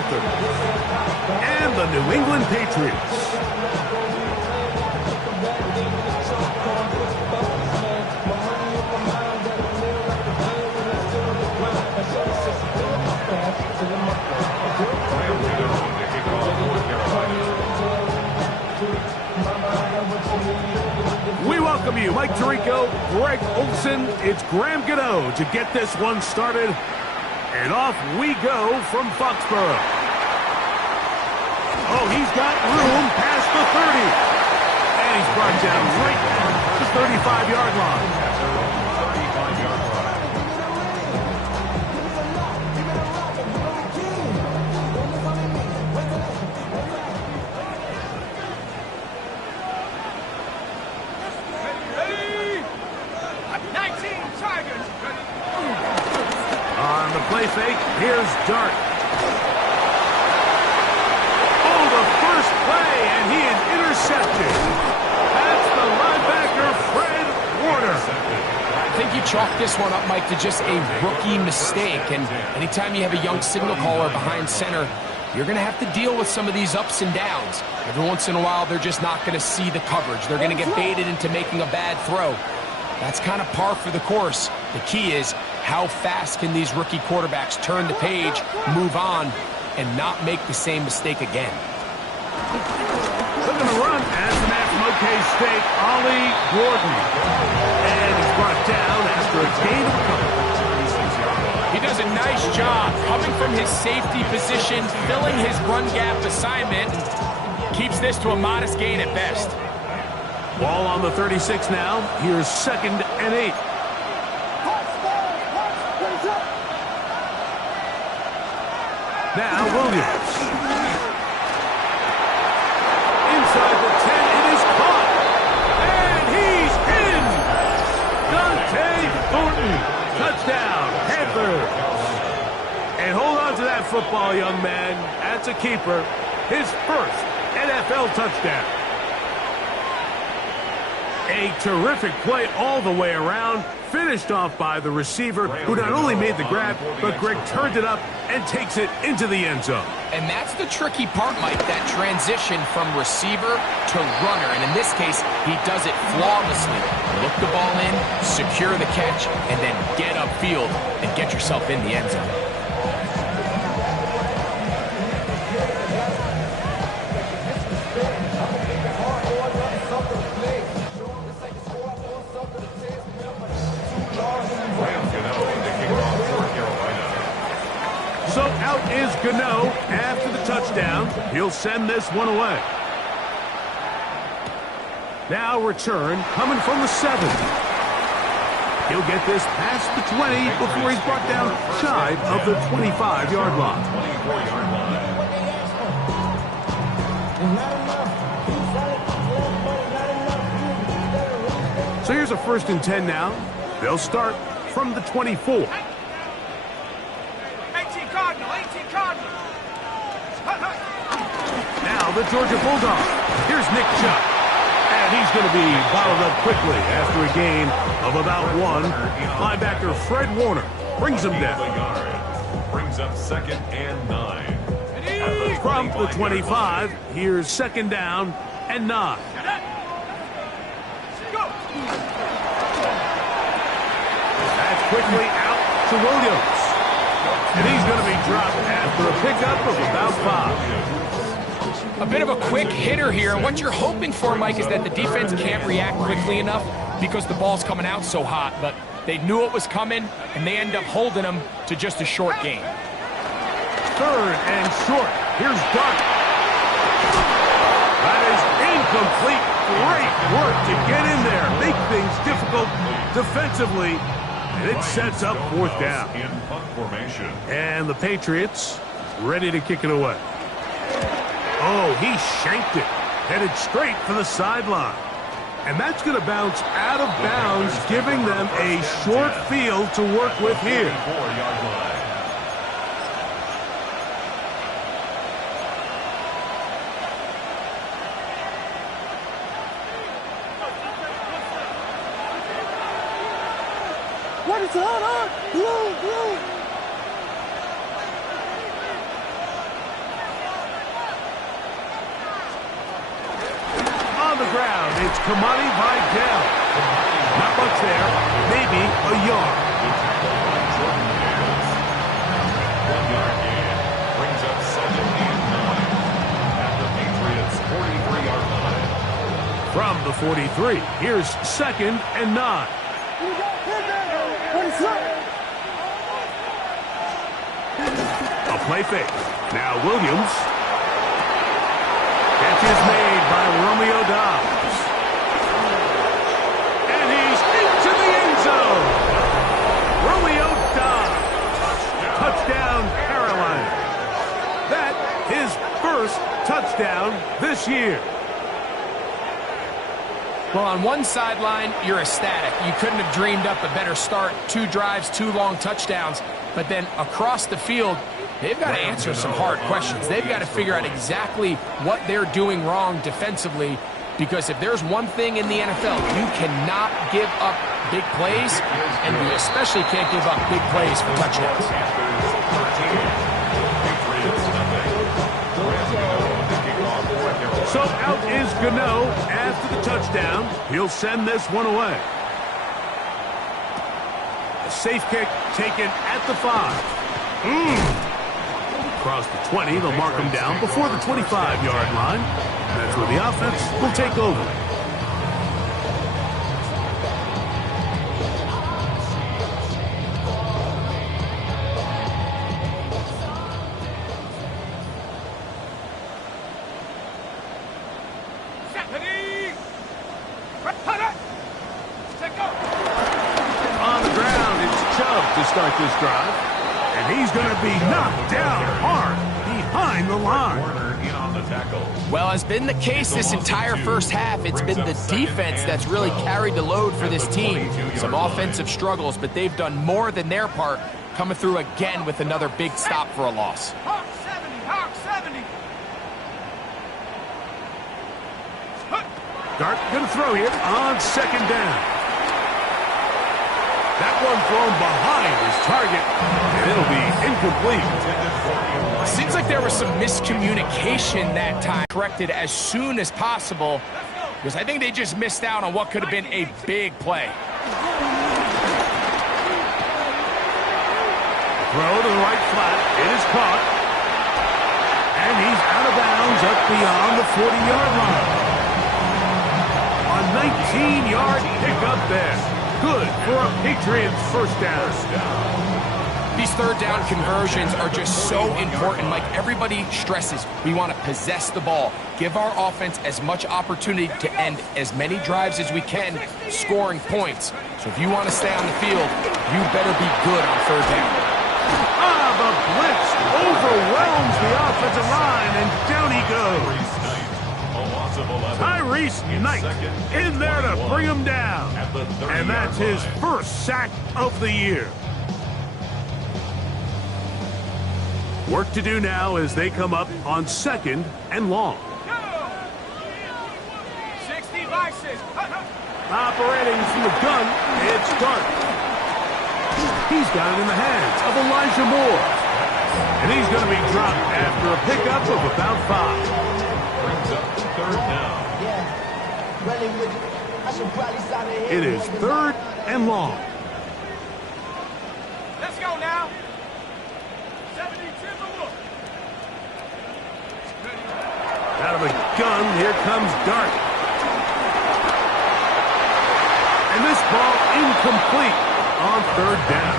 Panthers and the New England Patriots. We welcome you, Mike Tirico, Greg Olson. It's Graham Gano to get this one started. And off we go from Foxborough. Oh, he's got room past the 30. And he's brought down right at the 35-yard line. Play fake, here's Dart. Oh, the first play, and he is intercepted. That's the linebacker, Fred Warner. I think you chalk this one up, Mike, to just a rookie mistake. And anytime you have a young signal caller behind center, you're going to have to deal with some of these ups and downs. Every once in a while, they're just not going to see the coverage. They're going to get baited into making a bad throw. That's kind of par for the course. The key is, how fast can these rookie quarterbacks turn the page, move on, and not make the same mistake again? Looking to run as the man from OK State, Ollie Gordon. And he's brought down after a gain of coverage. He does a nice job coming from his safety position, filling his run gap assignment, keeps this to a modest gain at best. Ball on the 36 now. Here's 2nd and 8. Now Williams. Inside the 10, it is caught. And he's in! Dante Thornton. Touchdown, Panthers. And hold on to that football, young man. That's a keeper. His first NFL touchdown. A terrific play all the way around. Finished off by the receiver, who not only made the grab, but Greg turned it up and takes it into the end zone. And that's the tricky part, Mike, that transition from receiver to runner. And in this case, he does it flawlessly. Look the ball in, secure the catch, and then get upfield and get yourself in the end zone. So out is Gano after the touchdown. He'll send this one away. Now return coming from the 7. He'll get this past the 20 before he's brought down shy of the 25-yard line. So here's a 1st and 10 now. They'll start from the 24. Now the Georgia Bulldogs. Here's Nick Chubb. And he's going to be bottled up quickly after a gain of about 1. Linebacker Fred Warner brings him down. Brings up 2nd and 9. From the 25, here's 2nd down and 9. That's quickly out to Williams. And he's going to be dropped after a pickup of about 5. A bit of a quick hitter here. What you're hoping for, Mike, is that the defense can't react quickly enough because the ball's coming out so hot. But they knew it was coming, and they end up holding them to just a short gain. 3rd and short. Here's Dart. That is incomplete. Great work to get in there. Make things difficult defensively. And it sets up 4th down. And the Patriots ready to kick it away. Oh, he shanked it. Headed straight for the sideline. And that's going to bounce out of bounds, giving them a short field to work with here. What is on? Blue, blue. the ground, it's Kamani Vidal. Not much there, maybe a yard. 1 yard gain brings up 2nd and 9 at the Patriots' 43-yard line. From the 43, here's 2nd and 9. What is up? A play fake. Now Williams. Catch is made by Romeo Dobbs. And he's into the end zone. Romeo Dobbs. Touchdown, Carolina. That his first touchdown this year. Well, on one sideline, you're ecstatic. You couldn't have dreamed up a better start. 2 drives, 2 long touchdowns. But then across the field, they've got to answer some hard questions. They've got to figure out exactly what they're doing wrong defensively, because if there's one thing in the NFL, you cannot give up big plays, and you especially can't give up big plays for touchdowns. So out is Gano after the touchdown. He'll send this one away. A safe kick taken at the 5. Across the 20, they'll mark him down before the 25-yard line. That's where the offense will take over. On the ground, it's Chubb to start this drive. And he's going to be knocked down hard behind the line. Well, as been the case this entire first half, it's been the defense that's really carried the load for this team. Some offensive struggles, but they've done more than their part, coming through again with another big stop for a loss. Hawk 70, Hawk 70. Dart going to throw here on 2nd down. That one thrown behind his target, and it'll be incomplete. Seems like there was some miscommunication that time. Corrected as soon as possible, because I think they just missed out on what could have been a big play. Throw to the right flat. It is caught. And he's out of bounds up beyond the 40-yard line. A 19-yard pickup there. Good for a Patriots first down. These 3rd down conversions are just so important. Like everybody stresses, we want to possess the ball, give our offense as much opportunity to end as many drives as we can, scoring points. So if you want to stay on the field, you better be good on 3rd down. The blitz overwhelms the offensive line, and down he goes. Tyrese Knight in there to bring him down. And that's his first sack of the year. Work to do now as they come up on 2nd and long. 60 vices. Operating from the gun, it's Dart. He's got it in the hands of Elijah Moore. And he's going to be dropped after a pickup of about 5. Brings up 3rd down. It is 3rd and long. Let's go now. 70 Timberwolf. Out of the gun, here comes Dart. And this ball incomplete on 3rd down.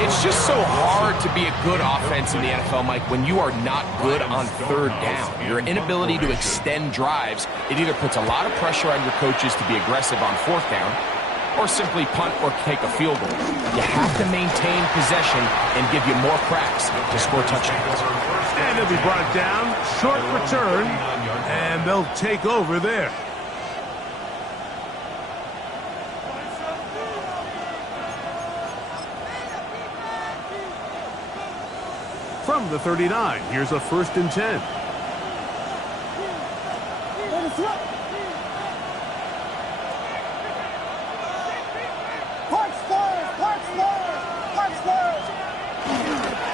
It's just so hard to be a good offense in the NFL, Mike, when you are not good on 3rd down. Your inability to extend drives, it either puts a lot of pressure on your coaches to be aggressive on 4th down or simply punt or take a field goal. You have to maintain possession and give you more cracks to score touchdowns. And it'll be brought down, short return, and they'll take over there. From the 39, here's a 1st and 10.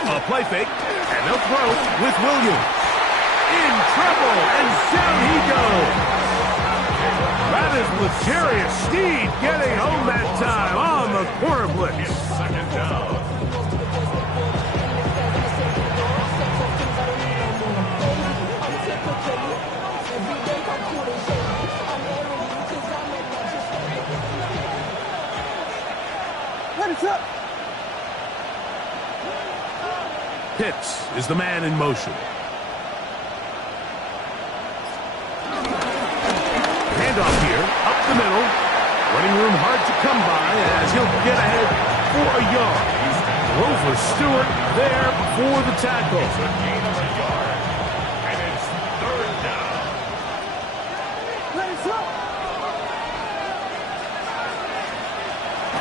A play fake, and they'll throw with Williams. In trouble, and down he goes. That is Legarius Sneed getting home that time on the corner blitz. Second down. Pitts is the man in motion. Handoff here, up the middle. Running room hard to come by as he'll get ahead for a yard. Rover Stewart there for the tackle. It's a gain of a yard, and it's third down.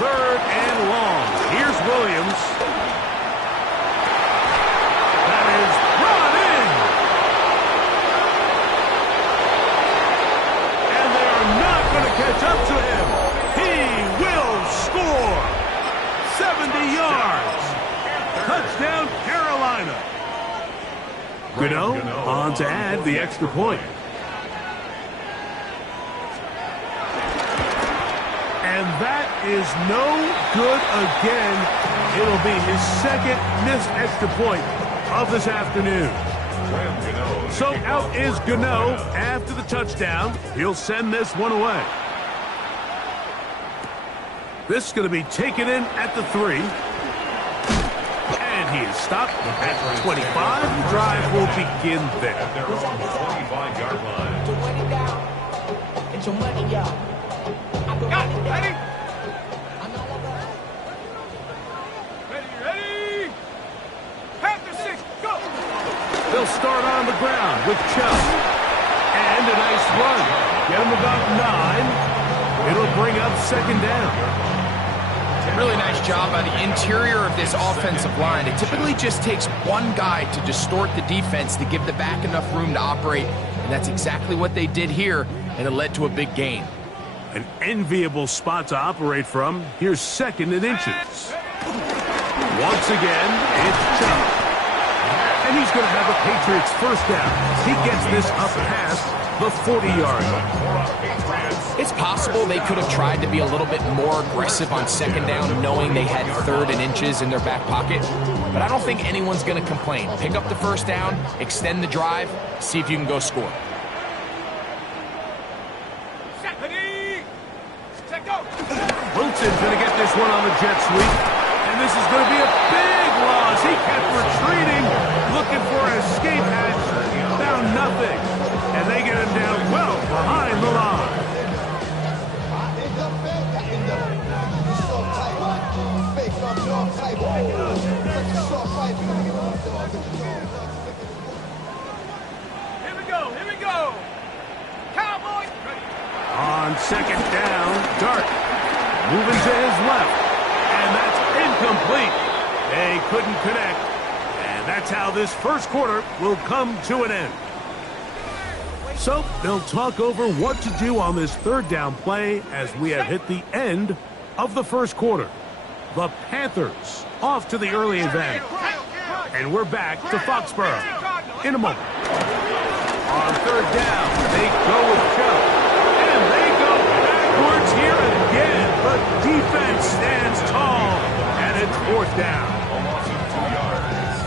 Third and long. Here's Williams. That is brought in. And they are not going to catch up to him. He will score. 70 yards. Touchdown, Carolina. Gano on to add the extra point. And that is no good again. It'll be his second missed extra point of this afternoon. So out is Gano after the touchdown. He'll send this one away. This is going to be taken in at the 3. And he is stopped at the 25. The drive will begin there. At their own 25-yard line. Got it. Ready? Ready? Panther 6, go! They'll start on the ground with Chubb. And a nice run. Get him about 9. It'll bring up second down. Really nice job by the interior of this offensive line. It typically just takes one guy to distort the defense to give the back enough room to operate, and that's exactly what they did here, and it led to a big gain. An enviable spot to operate from. Here's second and inches. Once again, it's Chubb. And he's going to have the Patriots first down. He gets this up past the 40-yard line. It's possible they could have tried to be a little bit more aggressive on second down, knowing they had third and inches in their back pocket. But I don't think anyone's going to complain. Pick up the first down, extend the drive, see if you can go score. Wilson's going to get this one on the jet sweep. And this is going to be a big loss. He kept retreating, looking for an escape hatch. Found nothing. And they get him down well behind the line. Here we go. Cowboys. On second down, Dart moving to his left. And that's incomplete. They couldn't connect. And that's how this first quarter will come to an end. So they'll talk over what to do on this third down play as we have hit the end of the first quarter. The Panthers off to the early advance. And we're back to Foxborough in a moment. On third down, they go with Chubb. And they go backwards here again. The defense stands tall. And it's fourth down.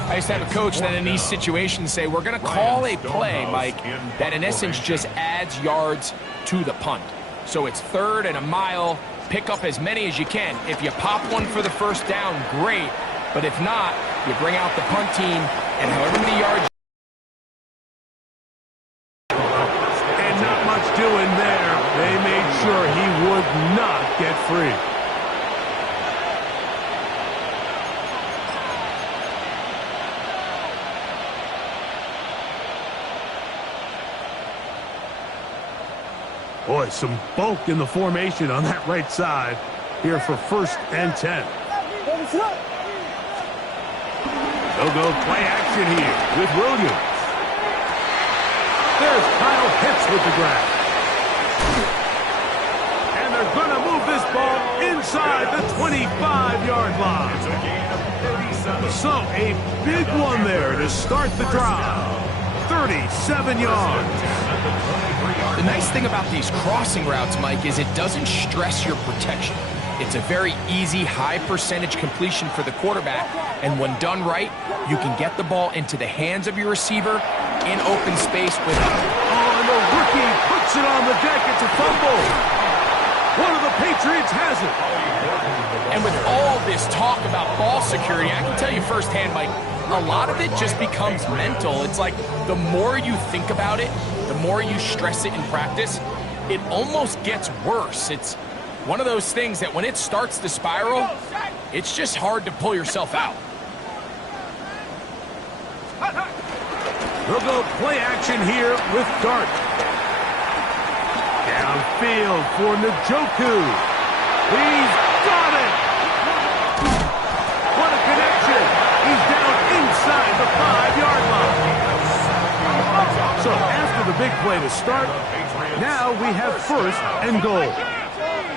I used to have a coach that in these situations say, we're going to call a play, Mike, that in essence just adds yards to the punt. So it's third and a mile. Pick up as many as you can. If you pop one for the first down, great. But if not, you bring out the punt team, and however many yards. And not much doing there. They made sure he would not get free. Boy, some bulk in the formation on that right side here for first and 10. They'll go play action here with Williams. There's Kyle Pitts with the grab. And they're going to move this ball inside the 25-yard line. It's a gain of 37. So a big one there to start the drive. Third 37 yards. The nice thing about these crossing routes, Mike, is it doesn't stress your protection. It's a very easy, high percentage completion for the quarterback, and when done right, you can get the ball into the hands of your receiver in open space with... Oh, and the rookie puts it on the deck. It's a fumble. One of the Patriots has it. And with all this talk about ball security, I can tell you firsthand, Mike, a lot of it just becomes mental. It's like the more you think about it, the more you stress it in practice, it almost gets worse. It's one of those things that when it starts to spiral, it's just hard to pull yourself out. They'll go play action here with Dart. Downfield for Njoku. He's got it. What a connection. He's down inside the 5-yard line. So after the big play to start, now we have first and goal.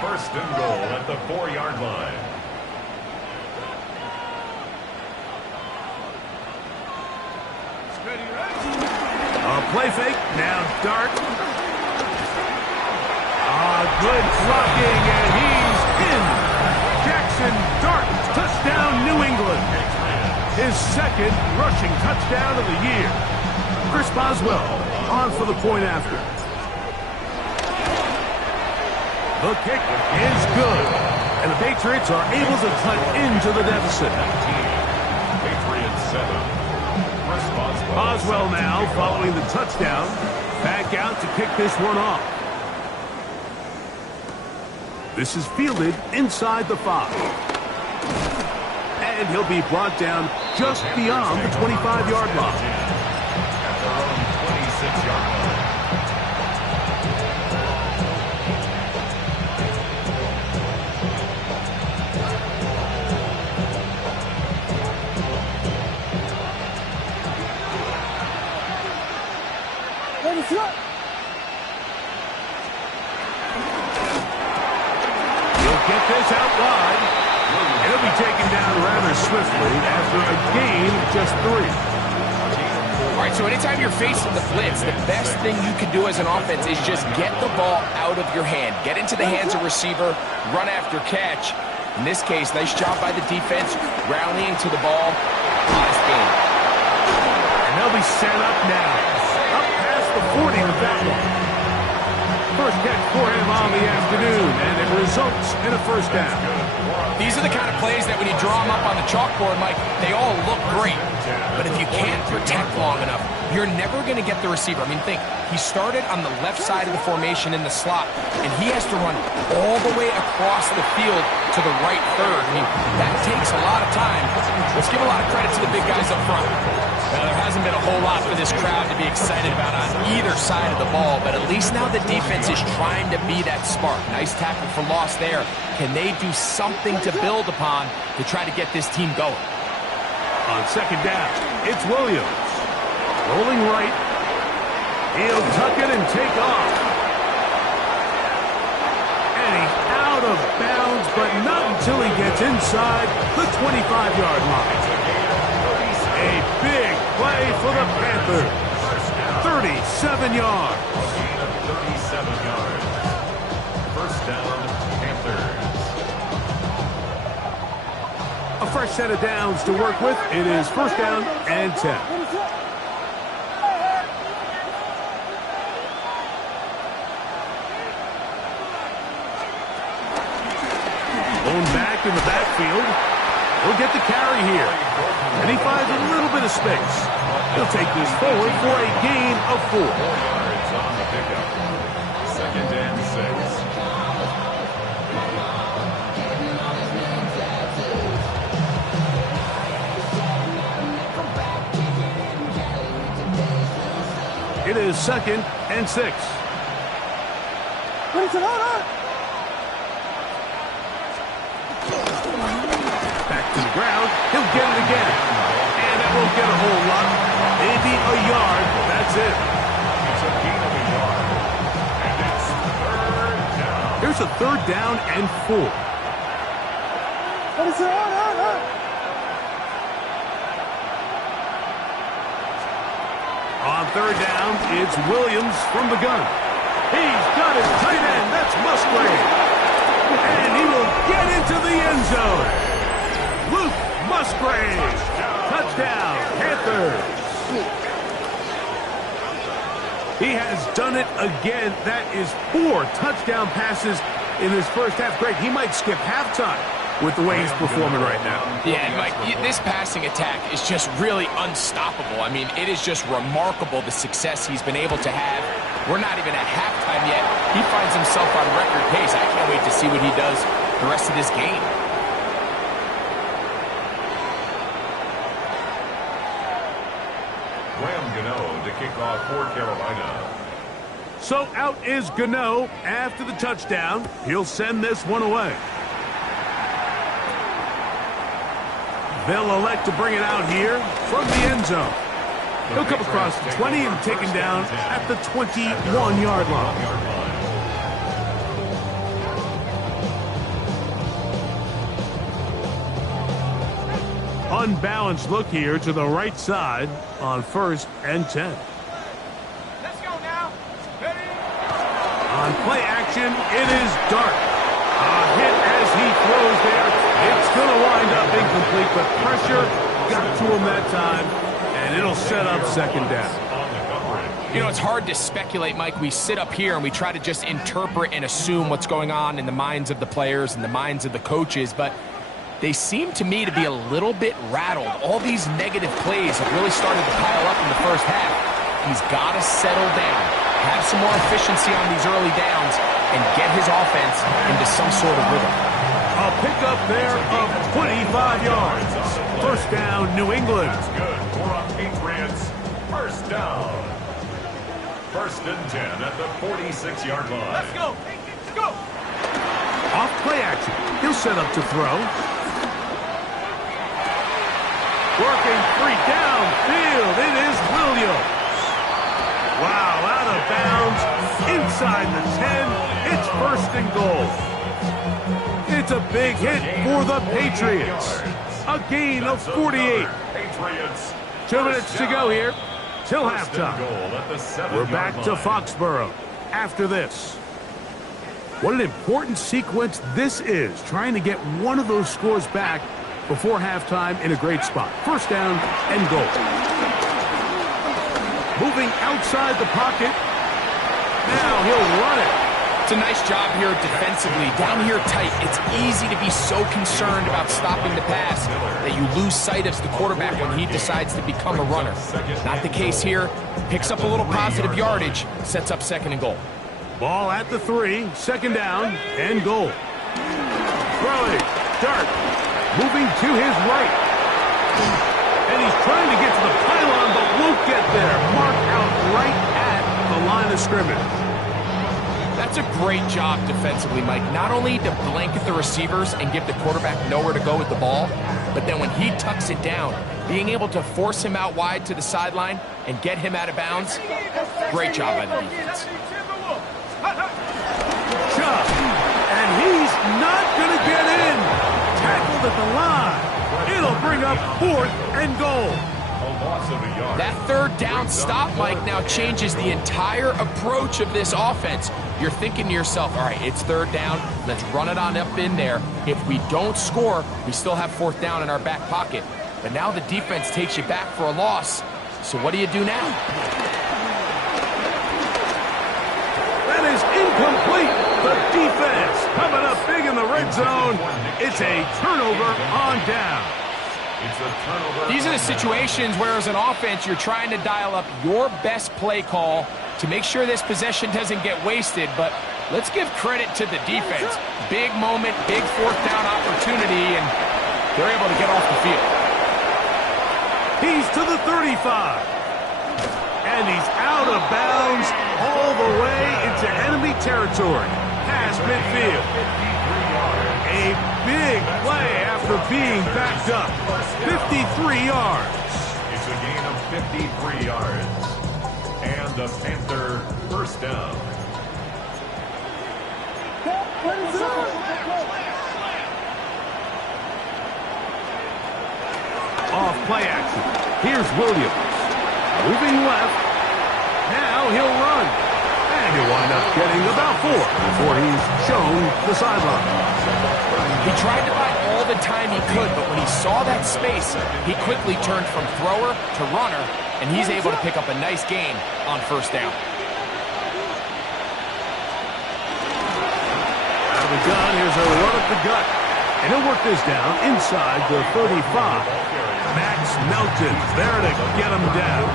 First and goal at the 4-yard line. A play fake, now Dart. Good blocking, and he's in. Jackson Dart, touchdown New England. His second rushing touchdown of the year. Chris Boswell on for the point after. The kick is good, and the Patriots are able to cut into the deficit. Patriots 7. Boswell now following the touchdown. Back out to kick this one off. This is fielded inside the 5. And he'll be brought down just beyond the 25-yard line. At their own 26-yard line. Get this out wide. It'll be taken down rather swiftly after a gain of just 3. All right, so anytime you're facing the blitz, the best thing you can do as an offense is just get the ball out of your hand. Get into the hands of receiver, run after catch. In this case, nice job by the defense, rallying to the ball. Last game. And they'll be set up now. Up past the 40 with that one. First catch for him on the afternoon, and it results in a first down. These are the kind of plays that when you draw them up on the chalkboard, Mike, they all look great. But if you can't protect long enough, you're never going to get the receiver. I mean, think, he started on the left side of the formation in the slot, and he has to run all the way across the field to the right third. I mean, that takes a lot of time. Let's give a lot of credit to the big guys up front. Well, there hasn't been a whole lot for this crowd to be excited about on either side of the ball, but at least now the defense is trying to be that spark. Nice tackle for loss there. Can they do something to build upon to try to get this team going? On second down, it's Williams. Rolling right. He'll tuck it and take off. And he's out of bounds, but not until he gets inside the 25-yard line. A big play for the Panthers. 37 yards. Gain of 37 yards. First down, Panthers. A fresh set of downs to work with. It is first down and 10. Going back in the backfield. He'll get the carry here. And he finds a little bit of space. He'll take this forward for a gain of 4. 4 yards on the pickup. Second and 6. It is second and 6. Back to the ground. He'll get it again. And that won't get a whole lot. Maybe a yard. That's it. It's a gain of a yard. And it's third down. Here's a third down and 4. On third down, it's Williams from the gun. He's got his tight end. That's Musgrave. And he will get into the end zone. Luke Musgrave. Touchdown, Panthers. He has done it again. That is 4 touchdown passes in his first half. Great. He might skip halftime with the way he's performing right now. Yeah, Mike, this passing attack is just really unstoppable. I mean, it is just remarkable the success he's been able to have. We're not even at halftime yet. He finds himself on record pace. I can't wait to see what he does the rest of this game. To kick off for Carolina. So out is Gano after the touchdown. He'll send this one away. They'll elect to bring it out here from the end zone. He'll come across the 20 and taken down at the 21-yard line. Unbalanced look here to the right side on 1st and 10. Let's go now. Ready? On play action, it is Dart. A hit as he throws there. It's going to wind up incomplete, but pressure got to him that time, and it'll set up second down. You know, it's hard to speculate, Mike. We sit up here and we try to just interpret and assume what's going on in the minds of the players and the minds of the coaches, but they seem to me to be a little bit rattled. All these negative plays have really started to pile up in the first half. He's got to settle down, have some more efficiency on these early downs, and get his offense into some sort of rhythm. A pickup there of 25 yards. First down, New England. That's good for a Patriots first down. 1st and 10 at the 46-yard line. Let's go. Let's go. Off play action. He'll set up to throw. Working free downfield. It is Williams. Wow, out of bounds. Inside the 10. It's 1st and goal. It's a big hit for the Patriots. A gain of 48. 2 minutes to go here till halftime. We're back to Foxborough after this. What an important sequence this is, trying to get one of those scores back before halftime in a great spot. First down and goal. Moving outside the pocket. Now he'll run it. It's a nice job here defensively. Down here tight, it's easy to be so concerned about stopping the pass that you lose sight of the quarterback when he decides to become a runner. Not the case here. Picks up a little positive yardage, sets up 2nd and goal. Ball at the 3, 2nd down and goal. Throwing, Dart, moving to his right. And he's trying to get to the pylon, but won't get there. Marked out right at the line of scrimmage. That's a great job defensively, Mike. Not only to blanket the receivers and give the quarterback nowhere to go with the ball, but then when he tucks it down, being able to force him out wide to the sideline and get him out of bounds, great job by the defense. Chubb, and he's not going to get in. Tackled at the line. It'll bring up 4th and goal. That 3rd down stop, Mike, now changes the entire approach of this offense. You're thinking to yourself, all right, it's 3rd down. Let's run it on up in there. If we don't score, we still have 4th down in our back pocket. But now the defense takes you back for a loss. So what do you do now? That is incomplete. The defense coming up big in the red zone. It's a turnover on down. These are the situations where, as an offense, you're trying to dial up your best play call to make sure this possession doesn't get wasted. But let's give credit to the defense. Big moment, big 4th down opportunity, and they're able to get off the field. He's to the 35. And he's out of bounds all the way into enemy territory. Past midfield. A big play after being backed up. 53 yards. It's a gain of 53 yards. And the Panther first down. Off play action. Here's Williams. Moving left. he'll run. And he'll wind up getting about 4 before he's shown the sideline. He tried to buy all the time he could, but when he saw that space, he quickly turned from thrower to runner, and he's able to pick up a nice gain on first down. Out of the gun, here's a run up the gut. And he'll work this down inside the 35. Max Melton there to get him down.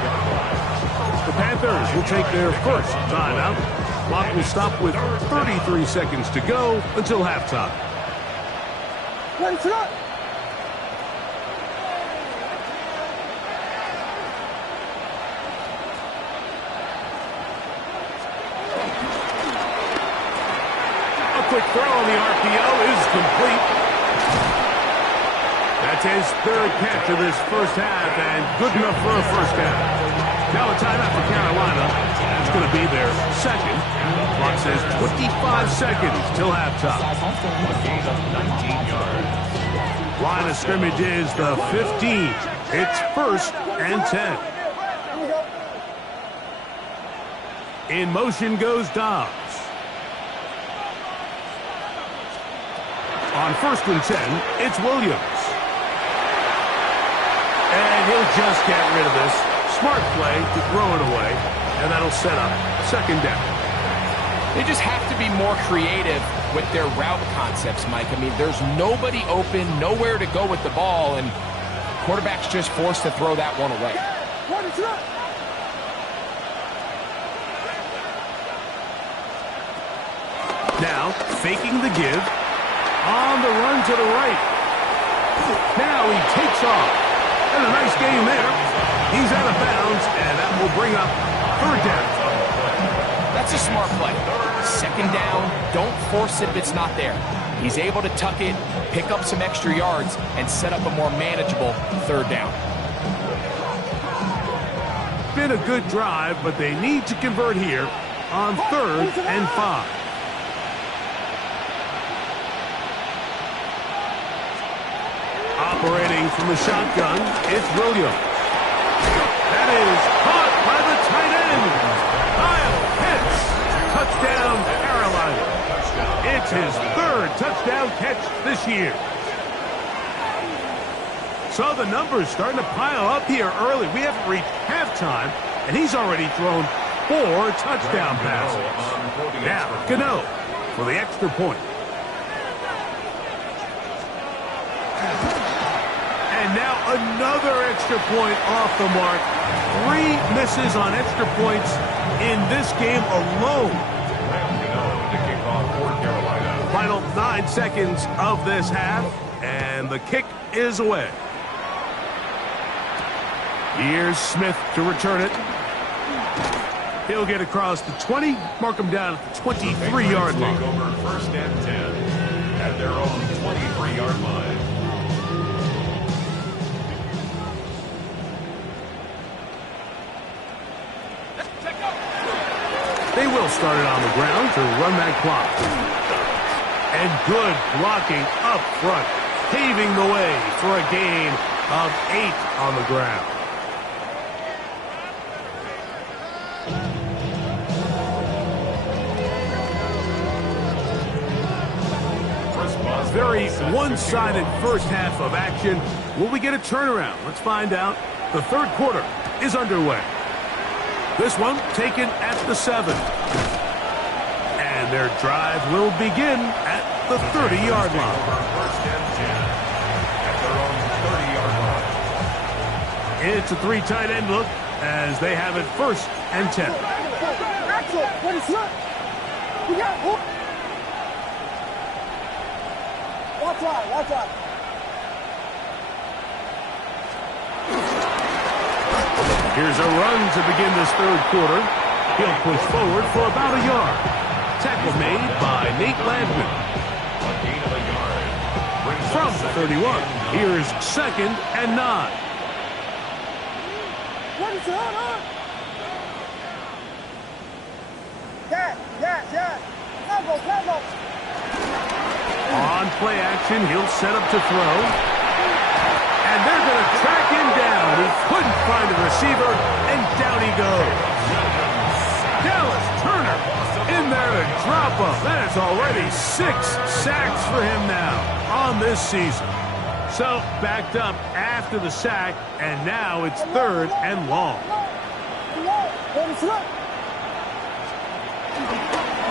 The Panthers will take their first timeout. Clock will stop with 33 seconds to go until halftime. Ready, set up. A quick throw on the RPO is complete. That's his third catch of this first half, and good enough for a first down. Now a timeout for Carolina. That's going to be their second. Clock says 25 seconds till halftime. A gain of 19 yards. Line of scrimmage is the 15. It's 1st and 10. In motion goes Dobbs. On 1st and 10, it's Williams. And he'll just get rid of this. Smart play to throw it away, and that'll set up second down. They just have to be more creative with their route concepts, Mike. I mean, there's nobody open, nowhere to go with the ball, and quarterback's just forced to throw that one away. Ready, set up. Now, faking the give. On the run to the right. Now he takes off. And a nice game there. He's out of bounds, and that will bring up third down. That's a smart play. Second down, don't force it if it's not there. He's able to tuck it, pick up some extra yards, and set up a more manageable third down. Been a good drive, but they need to convert here on 3rd and 5. Operating from the shotgun, it's Williams. That is caught by the tight end. Kyle Pitts. Touchdown, Carolina. It's his 3rd touchdown catch this year. So the numbers starting to pile up here early. We haven't reached halftime, and he's already thrown 4 touchdown passes. Now, Gano for the extra point. And now another extra point off the mark. 3 misses on extra points in this game alone. Final 9 seconds of this half, and the kick is away. Here's Smith to return it. He'll get across the 20, mark him down at the 23-yard line. Take over 1st and 10 at their own 23-yard line. They will start it on the ground to run that clock. And good blocking up front, paving the way for a gain of 8 on the ground. Very one-sided first half of action. Will we get a turnaround? Let's find out. The 3rd quarter is underway. This one taken at the 7. And their drive will begin at the 30-yard line. 1st and 10 at their own 30-yard line. It's a 3 tight end look as they have it 1st and 10. Axel, ready, set up. We got hook. Watch out, watch out. Here's a run to begin this 3rd quarter. He'll push forward for about a yard. Tackle made by Nate Landman. A gain of a yard. Brings From up the 2nd 31, and 9. here's 2nd and 9. Ready, set up. Yes, yes, yes. Level, level. On play action, he'll set up to throw. And they're going to track him down. He couldn't find a receiver, and down he goes. In there to drop him. That is already 6 sacks for him now on this season. So, backed up after the sack, and now it's 3rd and long.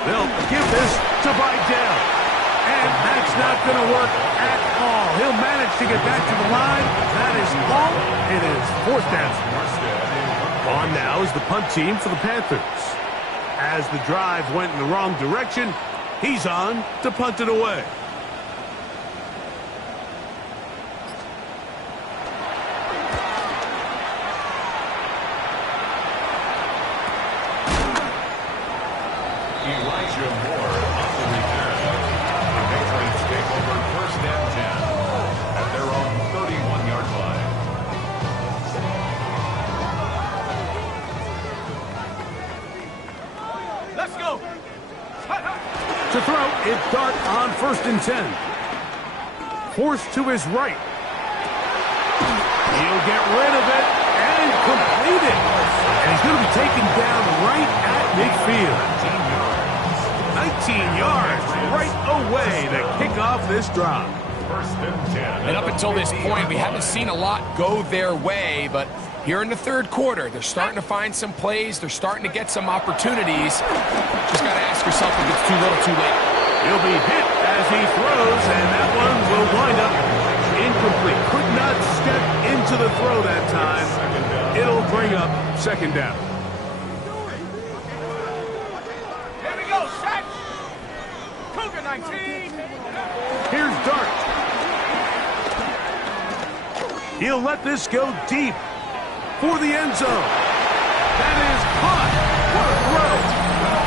They'll give this to Vidal. And that's not going to work at all. He'll manage to get back to the line. That is all. It is 4th down. On now is the punt team for the Panthers. As the drive went in the wrong direction, he's on to punt it away. To throw, it's Dart on 1st and 10. Forced to his right. He'll get rid of it and complete it. And he's going to be taken down right at midfield. 19 yards right away to kick off this drive. And up until this point, we haven't seen a lot go their way, but here in the 3rd quarter, they're starting to find some plays. They're starting to get some opportunities. Just got to ask yourself if it's too little, too late. He'll be hit as he throws, and that one will wind up incomplete. Could not step into the throw that time. It'll bring up 2nd down. Here we go, set. Cougar 19. Here's Dart. He'll let this go deep for the end zone. That is caught. What a throw.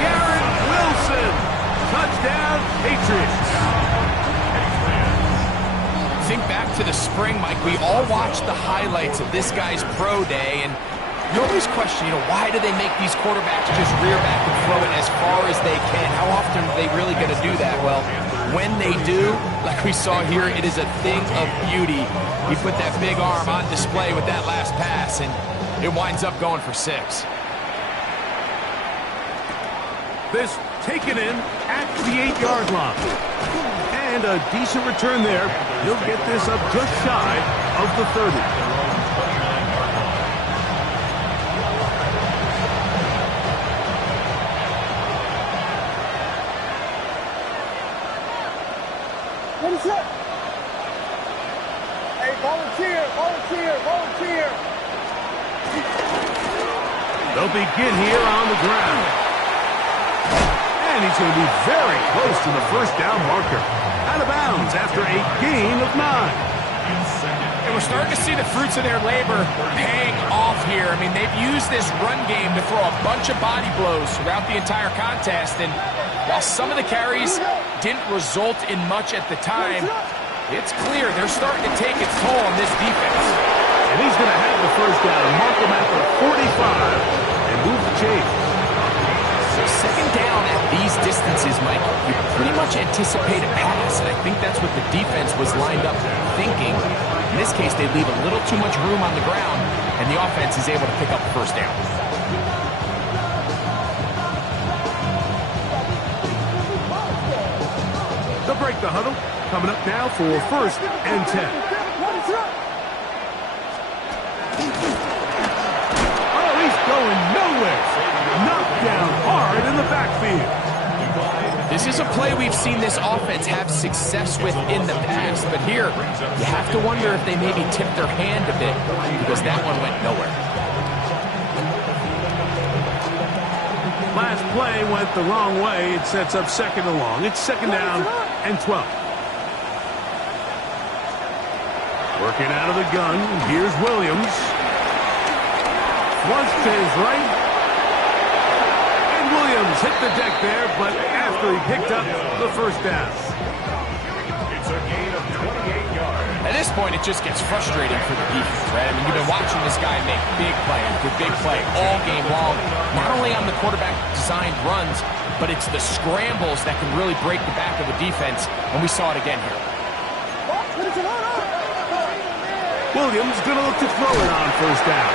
Garrett Wilson. Touchdown, Patriots. Think back to the spring, Mike. We all watched the highlights of this guy's pro day, and you always question, why do they make these quarterbacks just rear back and throw it as far as they can? How often are they really going to do that? Well, when they do, like we saw here, it is a thing of beauty. He put that big arm on display with that last pass, and it winds up going for 6. This taken in at the 8-yard line. And a decent return there. He'll get this up just shy of the 30. What is that? Hey, volunteer, volunteer, volunteer. They'll begin here on the ground. And he's going to be very close to the 1st down marker. Out of bounds after a gain of 9. And we're starting to see the fruits of their labor paying off here. I mean, they've used this run game to throw a bunch of body blows throughout the entire contest. And while some of the carries didn't result in much at the time, it's clear they're starting to take its toll on this defense. And he's going to have the 1st down. Mark him at the 45 and move the chain. So 2nd down at these distances, Mike, you pretty much anticipate a pass, and I think that's what the defense was lined up thinking. In this case, they leave a little too much room on the ground, and the offense is able to pick up the 1st down. They'll break the huddle. Coming up now for 1st and 10. Oh, he's going nowhere. Knocked down hard in the backfield. This is a play we've seen this offense have success with in the past, but here you have to wonder if they maybe tipped their hand a bit because that one went nowhere. Last play went the wrong way. It sets up 2nd and long. It's 2nd down and 12. Working out of the gun. Here's Williams. Flush to his right. And Williams hit the deck there, but after he picked up the 1st down. It's a gain of 28 yards. At this point, it just gets frustrating for the defense, right? I mean, you've been watching this guy make big play after big play all game long, not only on the quarterback-designed runs, but it's the scrambles that can really break the back of the defense, and we saw it again here. Williams going to look to throw it on 1st down.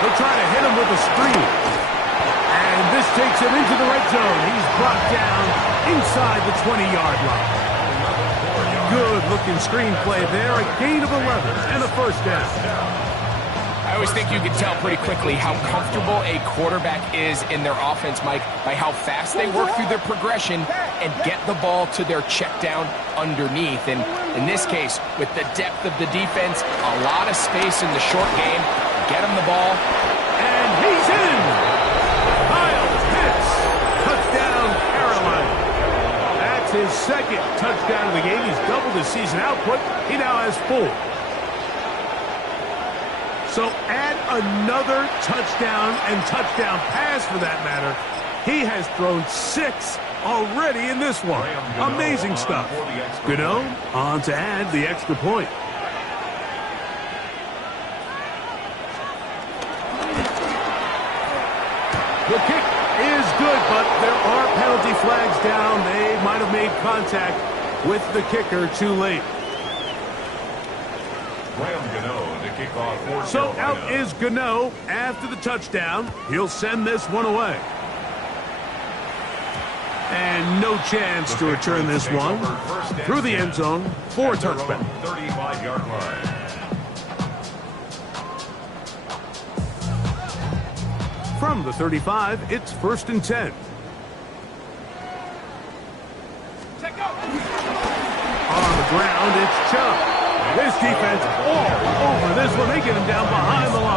He'll try to hit him with a screen. And this takes him into the red zone. He's brought down inside the 20-yard line. Good-looking screenplay there. A gain of 11 and a first down. I always think you can tell pretty quickly how comfortable a quarterback is in their offense, Mike, by how fast they work through their progression and get the ball to their check down underneath. And in this case, with the depth of the defense, a lot of space in the short game, get him the ball. And he's in! Kyle Pitts, touchdown Carolina. That's his second touchdown of the game. He's doubled his season output. He now has 4. So add another touchdown and touchdown pass for that matter. He has thrown 6 already in this one. Amazing stuff. Gano on to add the extra point. The kick is good, but there are penalty flags down. They might have made contact with the kicker too late. So out is Gano after the touchdown. He'll send this one away. And no chance to return this one through the end zone for a touchback. 35-yard line. From the 35, it's 1st and 10. On the ground, it's Chubb. This defense all over this one. They get him down behind the line.